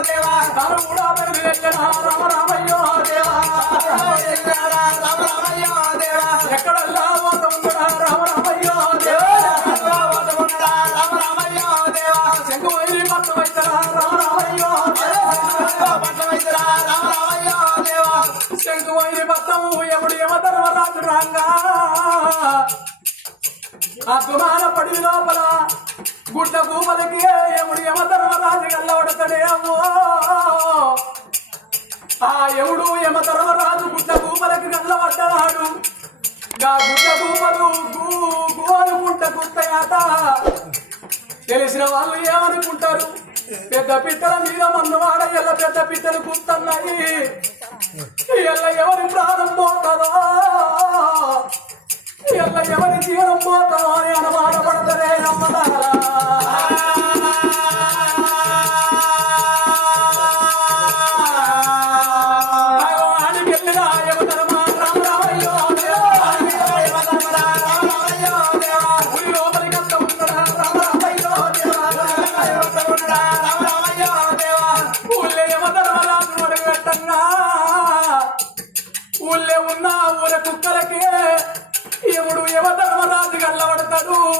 రామ రామయ్యో దేవా ఎక్కడల్లా వాత ఉండడా రామ రామయ్యో దేవా. శంకు వైరి పట్టు వైతరా రామ రామయ్యో శంకు వైరి పట్టము ఎవడు యమధర్మరాజు రాంగా. ఆ దుమాన పడి లోపల గుడ్డ భూమలకి ఎవడు యమధర్మరాజు గుడ్డ భూమలకి గల్లబడ్డాడు గా గుడ్డ భూమలు గు- అనుకుంట గుర్తయాట తెలిసిన వాళ్ళు ఏమనుకుంటారు? పెద్ద పిట్టల మీద మన్నవాడ ఎల్ల పెద్ద పిట్టలు గుర్తున్నాయి ఎల్ల ఎవరి ప్రాణం పోతారో ఎల్ల ఎవరి జీవనం పోతారో అని అనుమాన పడతారే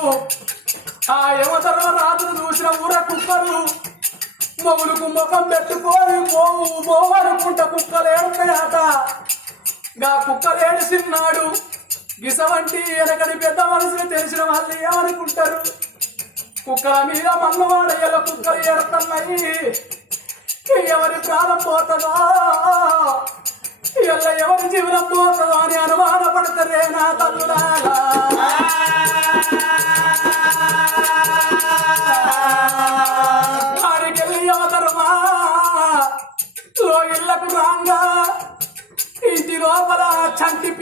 ఆ ఆ యమధర్మరాజును చూసిన ఊర కుక్కలు మొగులకు ముఖం పెట్టుకొని పోవు పోవనుకుంట కుక్కలు ఏడుతాయట గా కుక్కలు ఏడిసిన్నాడు గిసవంటి వెనకడి పెద్ద మనసులు తెలిసిన వాళ్ళు ఏమనుకుంటారు? కుక్కల మీద మన్నవాడ ఎలా కుక్కలు ఏడుతున్నాయి. ఎవరి ప్రాణం పోతదా? ఎల్ల ఎవరి జీవనం పోతుందో అని అనుమానపడతారే నా తల్లులారా.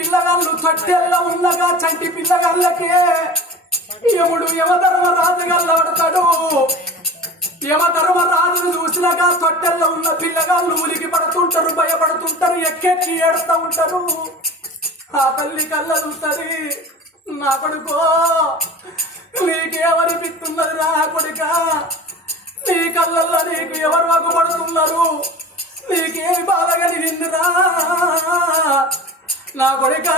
పిల్లగాళ్ళు చట్టెల్లో ఉన్నగా చంటి పిల్లగాళ్ళకే యముడు యమధర్మ రాజుగల్ల పడతాడు యమధర్మ రాజును చూసినగా తొట్టెల్లో ఉన్న పిల్లగాళ్ళు ఉలికి పడుతుంటారు భయపడుతుంటారు ఎక్కెక్కి ఏడుస్తూ ఉంటారు. ఆ తల్లి కళ్ళ చూస్తుంది నా కొడుకో నీకేమనిపిస్తున్నది నా కొడుక? నీ కళ్ళల్లో నీకు ఎవరు వగ్గుపడుతున్నారు నీకేమి బాధ కలిగిందిరా? నా కొడుక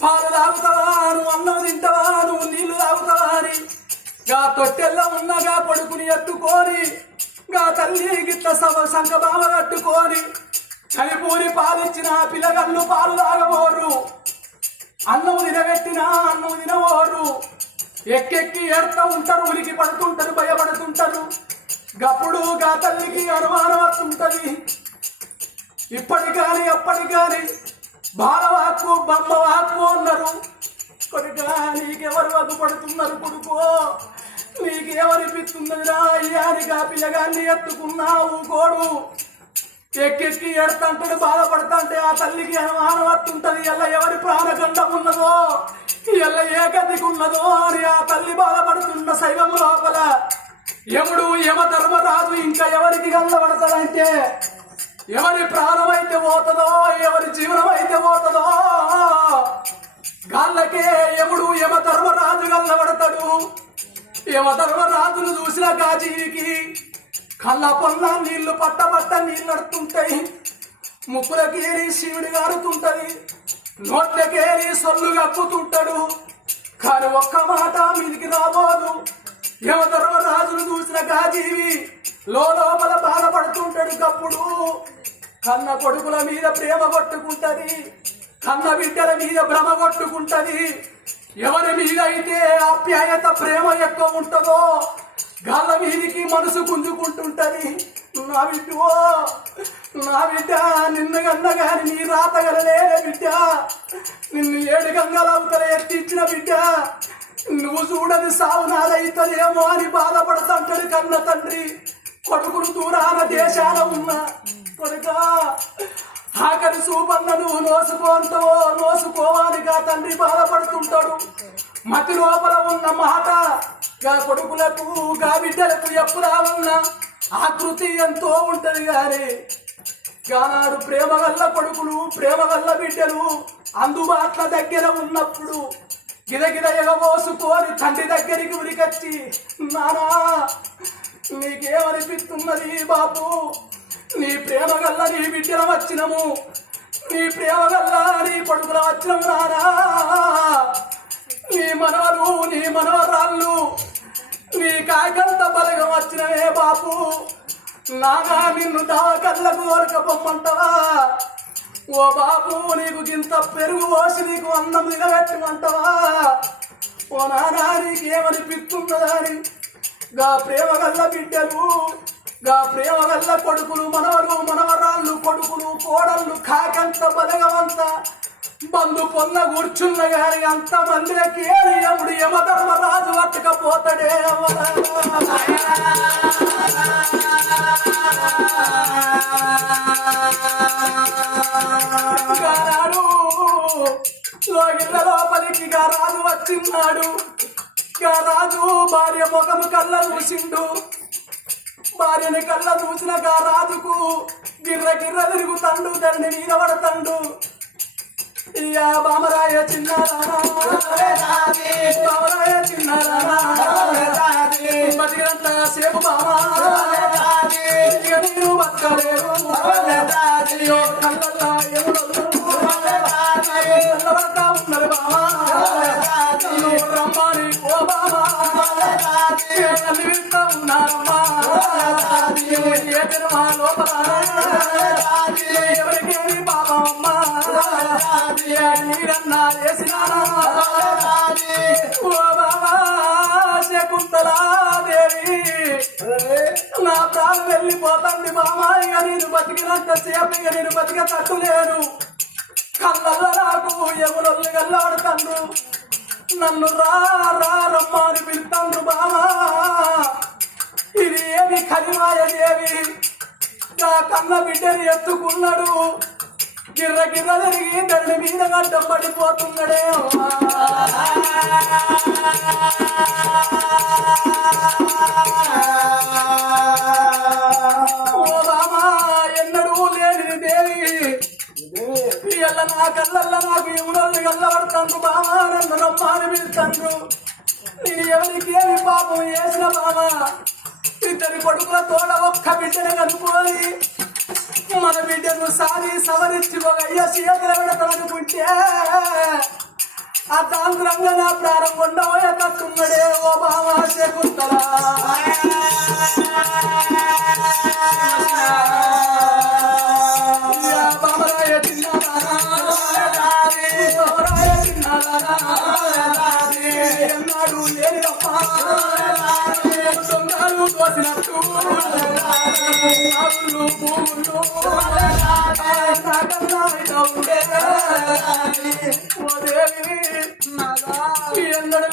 పాలు తాగుతావాను అన్నం తింటవాను నీళ్ళు తాగుతావా అని గా తొట్టెల్లో ఉన్నగా కొడుకుని ఎత్తుకొని గా తల్లి గిట్ల సభ సంకబామ కట్టుకొని చనిపూరి పాలిచ్చిన పిల్లగళ్ళు పాలు తాగబోరు అన్నం తినబెట్టినా అన్నం తినవోరు ఎక్కెక్కి ఏడుతూ ఉంటారు ఉలికి పడుతుంటారు భయపడుతుంటారు. గప్పుడు గా తల్లికి అనుమానం వస్తుంటది. ఇప్పటి కానీ అప్పటి కానీ బాలవాక్కు బొమ్మ అన్నారు. కొడుక నీకెవరు వగ్గు పడుతున్నారు కొడుకో నీకేమనిపిస్తున్నదిరా అయ్యానిగా పిల్లగాన్ని ఎత్తుకున్నావు కోడు. ఎక్కెక్కి ఎడతంటే బాధపడతాంటే ఆ తల్లికి అనుమానం వస్తుంటది. ఎల్ల ఎవరి ప్రాణగండం ఉన్నదో? ఎల్ల ఏ గదికి ఉన్నదో అని ఆ తల్లి బాధపడుతున్న శైవము లోపల. యముడు యమ ధర్మరాజు ఇంకా ఎవరికి గల్లబడతాడంటే ఎవరి ప్రాణమైతే పోతుందో ఎవరి జీవనం అయితే పోతుందో గాళ్ళకే యముడు యమ ధర్మరాజు గల్లబడతాడు యమ ధర్మరాజును చూసిన గాజీకి కళ్ళ పొల్ల నీళ్ళు పట్ట పట్ట నీళ్ళు నడుతుంటాయి ముక్కులకేరి శివుడు గారుతుంటది నోట్లకేరి సొల్లు కప్పుతుంటాడు కానీ ఒక్క మాట మీదికి రాబోదు. యమ రాజును చూసిన గాజీవి లోపల బాధపడుతుంటాడు. కప్పుడు కన్న కొడుకుల మీద ప్రేమ కొట్టుకుంటది కన్న బిడ్డల మీద భ్రమ కొట్టుకుంటది. ఎవరి మీద అయితే ఆప్యాయత ప్రేమ ఎక్కువ ఉంటుందో గాల మీదికి మనసు గుంజుకుంటుంటది. నా బిడ్డో నా బిడ్డ నిన్ను కన్న గాని నీ రాత బిడ్డ. నిన్ను ఏడు గంగలవుతల ఎత్తిచ్చిన బిడ్డ. నువ్వు చూడని సావు నాదైతదేమో అని బాధపడుతుంటాడు కన్న తండ్రి. పట్టుకుంటూ దూరాన దేశాల ఉన్న కొడుకా. ఆఖరి సూపన్నను నోసుకోంతో నోసుకోవాలిగా తండ్రి బాధపడుతుంటాడు. మతి లోపల ఉన్న మాట గా కొడుకులకు గా బిడ్డలకు ఎప్పుడా ఉన్న ఆకృతి ఎంతో ఉంటది కానీ గానాడు ప్రేమ వల్ల కొడుకులు ప్రేమ వల్ల బిడ్డలు అందుబాట్ల దగ్గర ఉన్నప్పుడు గిదగిద ఎగబోసుకొని తండ్రి దగ్గరికి ఉరికొచ్చి నానా నీకేమనిపిస్తున్నది బాబు నీ ప్రేమ గల్ల నీ బిడ్డల వచ్చినము. నీ ప్రేమ గల్ల నీ కొడుకుల వచ్చినము నానా. నీ మనవలు నీ మనవరాళ్ళు నీ కాకంత బలగం వచ్చినవే బాపు. నాగా నిన్ను దాకళ్ళకు వరకపోమ్మంటవా ఓ బాపు నీకు గింత పెరుగు పోసి నీకు అన్నం దిగబెట్టమంటావా? ఓ నానా నీకేమనిపిస్తున్నదని గా ప్రేమ గల్ల బిడ్డలు గా ప్రేమ గల్ల కొడుకులు మనవలు మనవరాళ్ళు కొడుకులు కోడళ్ళు కాకంత బలగవంత బంధు పొన్న కూర్చున్న గాని అంత మందికి ఎముడు యమధర్మరాజు పట్టుకపోతాడే లోపలికి గా రాజు వచ్చిన్నాడు రాజు భార్య ముఖము కళ్ళ చూసిండు భార్యని కళ్ళ చూసిన గా రాజుకు గిర్ర గిర్ర తిరుగుతండు మీద పడతండు. ఇయ్యా బామరాయ చిన్నారానా బామరాయ చిన్నారానా బతికినంత సేపు బామా. బతకలేరు కళ్ళల్లా నీరన్నా వేసినానా ఓ బాబా శకుంతలాదేవి నా ప్రాణం వెళ్ళిపోతుంది బామా ఇక నేను బతికినంత సేపు ఇక నేను బతిక తట్టులేను కళ్ళల్లో నాకు ఎవరొల్లు గల్లాడుతాను నన్ను రా రా రమ్మా అని పిలుతాను బామా ఇది ఏమి కలిమాయ దేవి నా కన్న బిడ్డని ఎత్తుకున్నాడు. గిర్ర గిర్ర జరిగి దండి మీద గడ్డం పడిపోతున్నాడే. ఒక అయ్య ఆ తాంత్రంగా నా ప్రారంభంలో ఉండబోయేటట్టున్నడే ఓ బాబా శకుంతలా. ఎన్నాడు లేని దొంగలు దోసినట్టు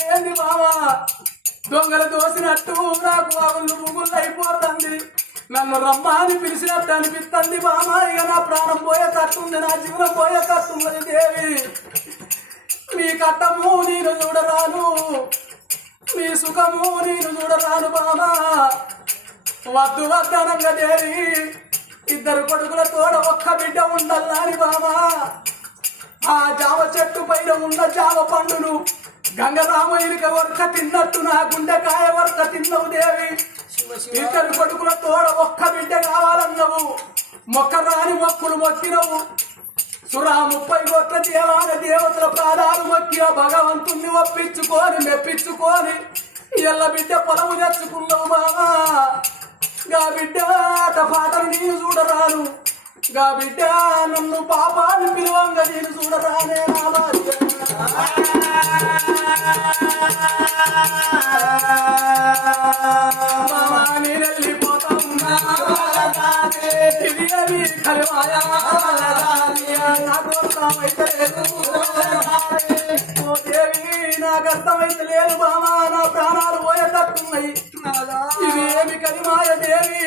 లేని బావా దొంగలు దోసినట్టు నాకు ఆకులు పువ్వులు అయిపోతుంది నన్ను రమ్మాని పిలిచినట్టు అనిపిస్తుంది బామా ఇక నా ప్రాణం పోయేటట్టుంది నా జీవనం పోయేటట్టున్నది దేవి. నీ కట్టము నేను చూడరాను. నీ సుఖము నేను చూడరాను బామా. వద్దు వద్దనంగా దేవి. ఇద్దరు కొడుకుల తోడ ఒక్క బిడ్డ ఉండాలని బామా. ఆ జామ చెట్టు పైన ఉన్న జామ పండును గంగరామయ్యక వర్క తిన్నట్టు నా గుండెకాయ వర్క తిన్నవు దేవి. ఇద్దరు కొడుకుల తోడ ఒక్క బిడ్డ కావాలన్నవు. మొక్క రాని మొక్కులు మొక్కినవు. సురా ముప్పై కోట్ల దేవాల దేవతల ప్రాణాలు మొక్కి ఆ భగవంతుణ్ణి ఒప్పించుకొని మెప్పించుకొని ఎల్ల బిడ్డ పొలము తెచ్చుకున్నావు? బావా గా బిడ్డ ఆట పాటలు నేను చూడరాను. గా బిడ్డ నన్ను పాపాన్ని పిలువంగా నేను చూడరానే నా మామా నేను ఇది ఏమి కలవాయా నాకు అర్థమైతే లేదు ఓ దేవి నాకు అర్థమైతే లేదు బామా నా ప్రాణాలు పోయేటట్టున్నాయి ఇది ఏమి కలిమాయ దేవి?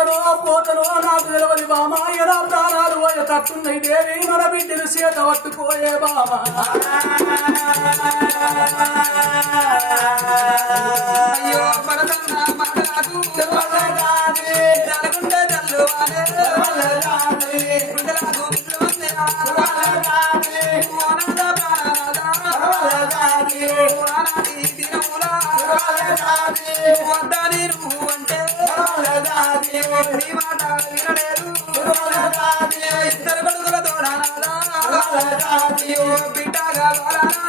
పోతనో పోతానో నాకు తెలియదు బామా ఎలా ప్రాణాలు పోయేటట్టున్నాయి దేవి మన బిడ్డలు చేత పట్టుకోయే బామా. అయ్యో వద్దని నువ్వు నీ మాట వినలేదు ఇద్దరు కొడుకుల తోడానాదా బిడ్డ కావాలని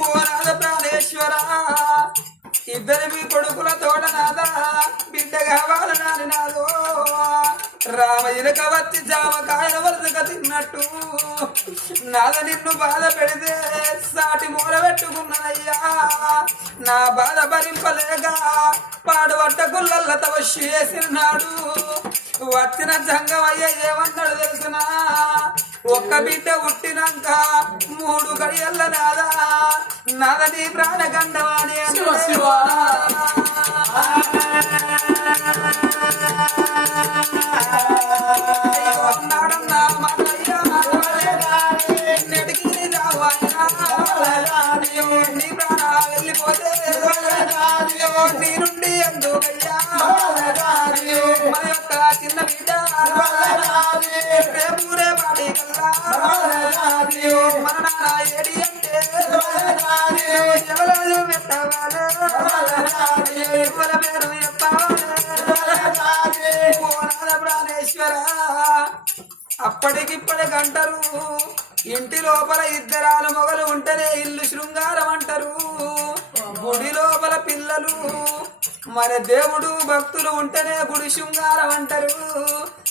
ఓ రాజ ఇద్దరు మీ కొడుకుల తోడనాదా బిడ్డ కావాలని నాదో రామయ్యనక వచ్చి జామకాయల వరుసగా తిన్నట్టు. నాద నిన్ను బాధ పెడితే సాటి మూల పెట్టుకున్నదయ్యా నా బాధ భరింపలేక పాడుబట్ట గుళ్ళల్ల తవస్సు చేసినాడు వచ్చిన జంగమయ్య ఏమన్నాడు తెలుసునా? ఒక్క బిడ్డ పుట్టినాక మూడు గడియల్ల నాదా? నాద నీ ప్రాణగండవాణి శివ శివ. అన్నాడన్నా మాటయ్యా ఎన్నటికీ నీ ప్రాణాలు వెళ్ళిపోతే అంటారు. ఇంటి లోపల ఇద్దరాల మొగలు ఉంటేనే ఇల్లు శృంగారం అంటారు. గుడి లోపల పిల్లలు మరి దేవుడు భక్తులు ఉంటేనే గుడి శృంగారం అంటారు.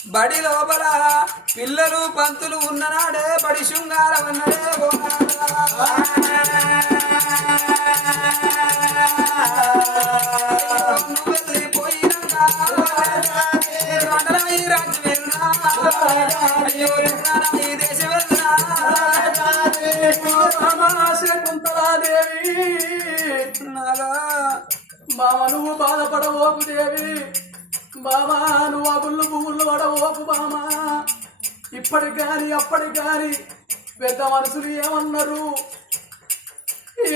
బడి లోపల పిల్లలు పంతులు ఉన్ననాడే బడి శృంగారం అన్నడే ఓ నువ్వు శకుంతలాదేవి నాగా మామ నువ్వు బాధపడవోపు దేవి బామా నువ్వు అగుళ్ళు పువ్వులు పడవోపు బామా ఇప్పటికి గాని అప్పటికి గాని పెద్ద మనుషులు ఏమన్నారు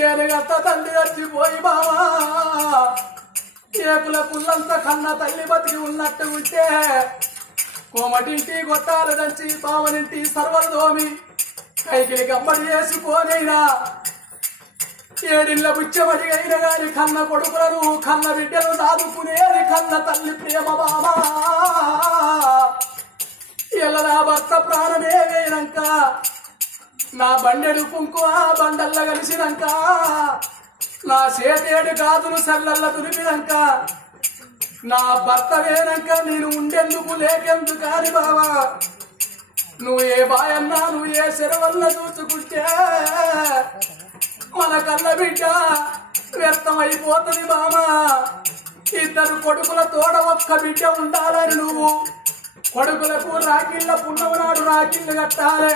ఏనుగత్త తల్లి చచ్చిపోయి బావా ఏకుల పుల్లంత కన్న తల్లి బతికి ఉన్నట్టు ఉంటే కోమటింటి గొట్టాల దంచి పావనింటి సర్వలు దోమి కైకిలి గమ్మడి చేసుకోనైనా ఏడిళ్ళ బుచ్చమడి అయిన గారి కన్న కొడుకులను కన్న బిడ్డలు దాదుకునేది కన్న తల్లి ప్రేమ బాబా ఎల్లరా భర్త ప్రాణమే వేయనంక నా బండెడు కుంకుమ బండల్ల కలిసినాక నా చేతేడు గాదులు సల్లల్ల దురిపినాక నా భర్త వేనక నేను ఉండేందుకు లేకెందుకు కాని బావా? నువ్వు ఏ బాయన్నా నువ్వు ఏ సెరవల్ల చూసుకుంటే మన కళ్ళ బిడ్డ వ్యర్థమైపోతుంది బామా ఇద్దరు కొడుకుల తోడ ఒక్క బిడ్డ ఉండాలని నువ్వు కొడుకులకు రాకిళ్ళ పున్నమనాడు రాకిళ్ళు కట్టాలి.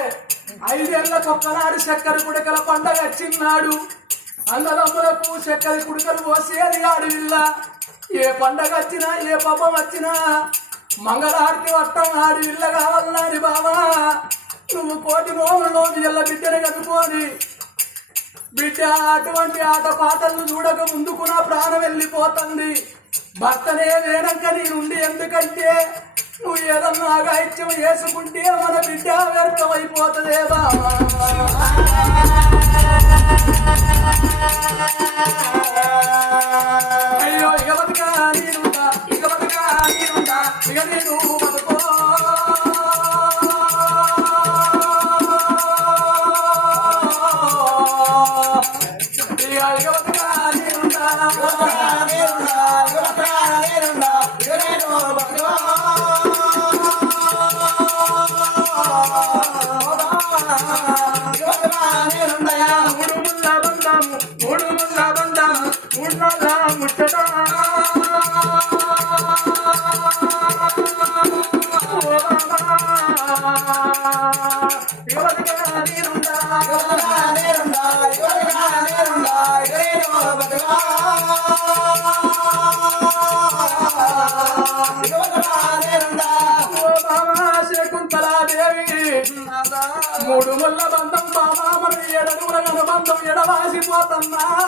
ఐదేళ్ళకు ఒక్కనాడు చక్కెర కుడకల పండగ వచ్చిన్నాడు అందరములకు చక్కెర కుడకలు పోసేది ఆడివిల్ల ఏ పండగ వచ్చినా ఏ పాపం వచ్చినా మంగళారతి వట్టం ఇళ్ళ కావాలని బావా. నువ్వు కోటి నోములో ఎల్ల బిడ్డని కట్టుకొని బిడ్డ అటువంటి ఆట పాటలను చూడక ముందుకు నా ప్రాణం వెళ్ళిపోతుంది. భర్తనే వేరంక నేనుండి ఎందుకంటే నువ్వు ఏదన్నా అగాయిత్యం వేసుకుంటే మన బిడ్డ వ్యర్థమైపోతుందే బావా. అయ్యో ఇక నేను మూడు ముళ్ళ బంధం